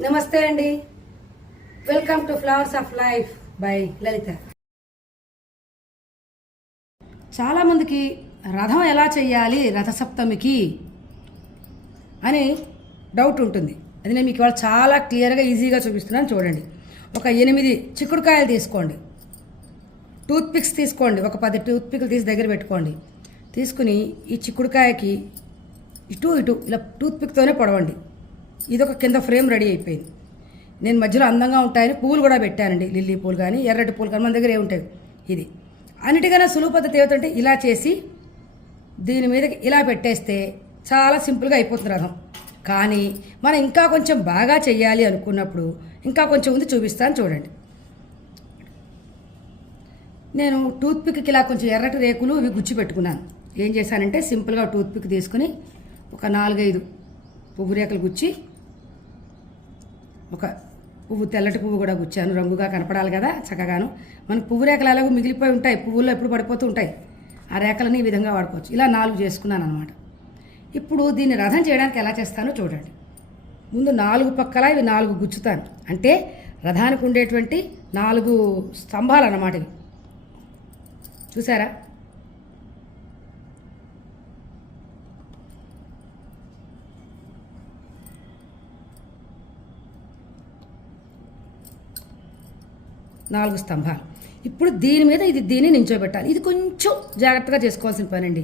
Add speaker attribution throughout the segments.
Speaker 1: నమస్తే అండి. Welcome to flowers of life by Lalitha చాలామందికి రథం ఎలా చేయాలి రథసప్తమికి అని డౌట్ ఉంటుంది. అది నేను మీకు ఇవాళ చాలా క్లియర్గా ఈజీగా చూపిస్తున్నాను చూడండి. ఒక ఎనిమిది చిక్కుడుకాయలు తీసుకోండి. టూత్పిక్స్ తీసుకోండి. ఒక పది టూత్పిక్లు తీసి దగ్గర పెట్టుకోండి. తీసుకుని ఈ చిక్కుడుకాయకి ఇటు ఇటు ఇలా టూత్పిక్తోనే పొడవండి. ఇదొక కింద ఫ్రేమ్ రెడీ అయిపోయింది. నేను మధ్యలో అందంగా ఉంటాయని పూలు కూడా పెట్టానండి. లిల్లీ పూలు కానీ ఎర్రటి పూలు కానీ మన దగ్గర ఏముంటాయి ఇది. అన్నిటికైనా సులువు పద్ధతి ఏమిటంటే ఇలా చేసి దీని మీద ఇలా పెట్టేస్తే చాలా సింపుల్గా అయిపోతుంది రథం. కానీ మనం ఇంకా కొంచెం బాగా చెయ్యాలి అనుకున్నప్పుడు ఇంకా కొంచెం ఉంది చూపిస్తాను చూడండి. నేను టూత్పిక్కి ఇలా కొంచెం ఎర్రటి రేకులు ఇవి గుచ్చి పెట్టుకున్నాను. ఏం చేశానంటే సింపుల్గా టూత్పిక్ తీసుకుని ఒక నాలుగైదు పువ్వు రేకులు గుచ్చి ఒక పువ్వు తెల్లటి పువ్వు కూడా గుచ్చాను. రంగుగా కనపడాలి కదా చక్కగాను. మనకు పువ్వు రేఖలు అలాగే మిగిలిపోయి ఉంటాయి. పువ్వుల్లో ఎప్పుడు పడిపోతూ ఉంటాయి. ఆ రేఖలని ఈ విధంగా వాడుకోవచ్చు. ఇలా నాలుగు చేసుకున్నాను అనమాట ఇప్పుడు దీన్ని రథం చేయడానికి ఎలా చేస్తానో చూడండి. ముందు నాలుగు పక్కల ఇవి నాలుగు గుచ్చుతాను. అంటే రథానికి ఉండేటువంటి నాలుగు స్తంభాలు అన్నమాట ఇవి. చూసారా? నాలుగు స్తంభాలు. ఇప్పుడు దీని మీద ఇది దీన్ని నించోబెట్టాలి. ఇది కొంచెం జాగ్రత్తగా చేసుకోవాల్సిన పని అండి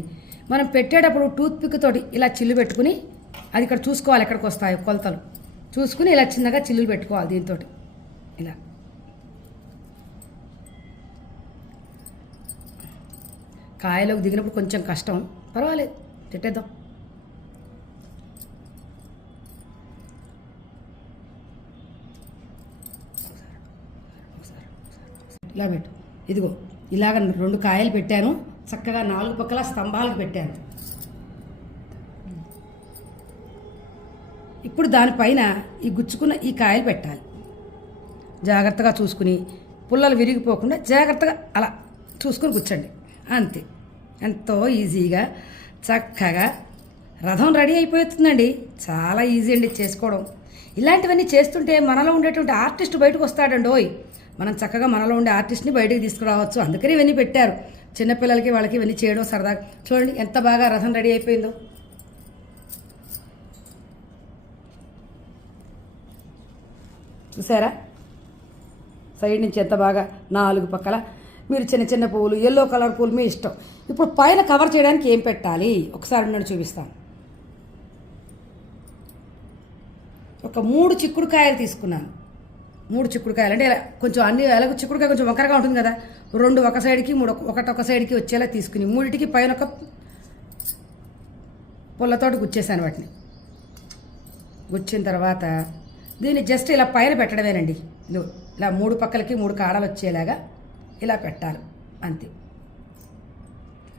Speaker 1: మనం పెట్టేటప్పుడు టూత్ పిక్ తోటి ఇలా చిల్లు పెట్టుకుని అది ఇక్కడ చూసుకోవాలి ఎక్కడికి వస్తాయో కొలతలు. చూసుకుని ఇలా చిన్నగా చిల్లులు పెట్టుకోవాలి దీంతో ఇలా. కాయలోకి దిగినప్పుడు కొంచెం కష్టం. పర్వాలేదు. పెట్టేద్దాం ఇలా పెట్టు. ఇదిగో ఇలాగ రెండు కాయలు పెట్టాను. చక్కగా నాలుగు పక్కల స్తంభాలకు పెట్టాను. ఇప్పుడు దానిపైన ఈ గుచ్చుకున్న ఈ కాయలు పెట్టాలి. జాగ్రత్తగా చూసుకుని పుల్లలు విరిగిపోకుండా జాగ్రత్తగా అలా చూసుకుని కూర్చోండి. అంతే. ఎంతో ఈజీగా చక్కగా రథం రెడీ అయిపోతుందండి. చాలా ఈజీ అండి చేసుకోవడం. ఇలాంటివన్నీ చేస్తుంటే మనలో ఉండేటువంటి ఆర్టిస్ట్ బయటకు వస్తాడండి ఓయ్ మనం చక్కగా మనలో ఉండే ఆర్టిస్ట్ని బయటకు తీసుకురావచ్చు. అందుకని ఇవన్నీ పెట్టారు. చిన్నపిల్లలకి వాళ్ళకి ఇవన్నీ చేయడం సరదాగా చూడండి ఎంత బాగా రథం రెడీ అయిపోయిందో. చూసారా? సైడ్ నుంచి ఎంత బాగా నాలుగు పక్కల. మీరు చిన్న చిన్న పువ్వులు ఎల్లో కలర్ పువ్వులు మీ ఇష్టం. ఇప్పుడు పైన కవర్ చేయడానికి ఏం పెట్టాలి? ఒకసారి నేను చూపిస్తాను. ఒక మూడు చిక్కుడుకాయలు తీసుకున్నాను. మూడు చిక్కుడుకాయలు. అంటే ఇలా కొంచెం అన్ని ఎలాగో చిక్కుడుకాయ కొంచెం వంకరగా ఉంటుంది కదా. రెండు ఒక సైడ్కి మూడు ఒకటి ఒక సైడ్కి వచ్చేలా తీసుకుని మూడింటికి పైన ఒక పుల్లతోటి గుచ్చేసాను వాటిని. గుచ్చిన తర్వాత దీన్ని జస్ట్ ఇలా పైన పెట్టడమేనండి. ఇలా మూడు పక్కలకి మూడు కాడలు వచ్చేలాగా ఇలా పెట్టాలి. అంతే.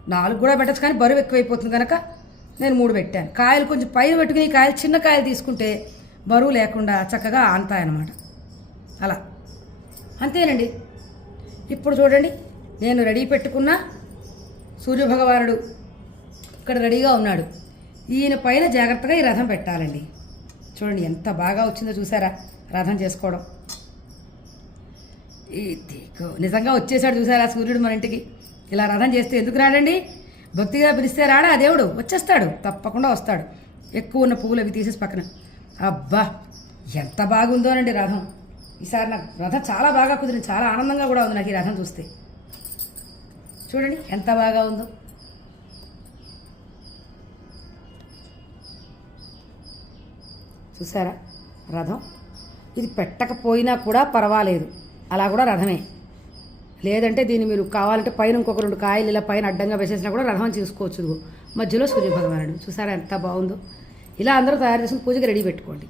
Speaker 1: నాలుగు కూడా పెట్టచ్చు కానీ బరువు ఎక్కువైపోతుంది కనుక నేను మూడు పెట్టాను. కాయలు కొంచెం పైన పెట్టుకుని ఈ కాయలు చిన్న కాయలు తీసుకుంటే బరువు లేకుండా చక్కగా ఆనతాయన్నమాట అలా. అంతేనండి. ఇప్పుడు చూడండి నేను రెడీ పెట్టుకున్న సూర్యభగవానుడు ఇక్కడ రెడీగా ఉన్నాడు. ఈయన పైన జాగ్రత్తగా ఈ రథం పెట్టాలండి. చూడండి ఎంత బాగా వచ్చిందో చూసారా? రథం చేసుకోవడం. నిజంగా వచ్చేసాడు చూసారా సూర్యుడు మన ఇంటికి? ఇలా రథం చేస్తే ఎందుకు రాడండి? భక్తిగా పిలిస్తే రాడా ఆ దేవుడు? వచ్చేస్తాడు తప్పకుండా వస్తాడు. ఎక్కువ ఉన్న పువ్వులు అవి తీసేసి పక్కన. అబ్బా ఎంత బాగుందోనండి రథం. ఈసారి నాకు రథం చాలా బాగా కుదిరింది. చాలా ఆనందంగా కూడా ఉంది నాకు ఈ రథం చూస్తే. చూడండి ఎంత బాగా ఉందో. చూసారా? రథం. ఇది పెట్టకపోయినా కూడా పర్వాలేదు. అలా కూడా రథమే. లేదంటే దీన్ని మీరు కావాలంటే పైన ఇంకొక రెండు కాయలు ఇలా పైన అడ్డంగా వేసేసినా కూడా రథం చూసుకోవచ్చు మధ్యలో సూర్యభగవానుడు. చూసారా ఎంత బాగుందో. ఇలా అందరూ తయారు చేసుకుని పూజకి రెడీ పెట్టుకోండి.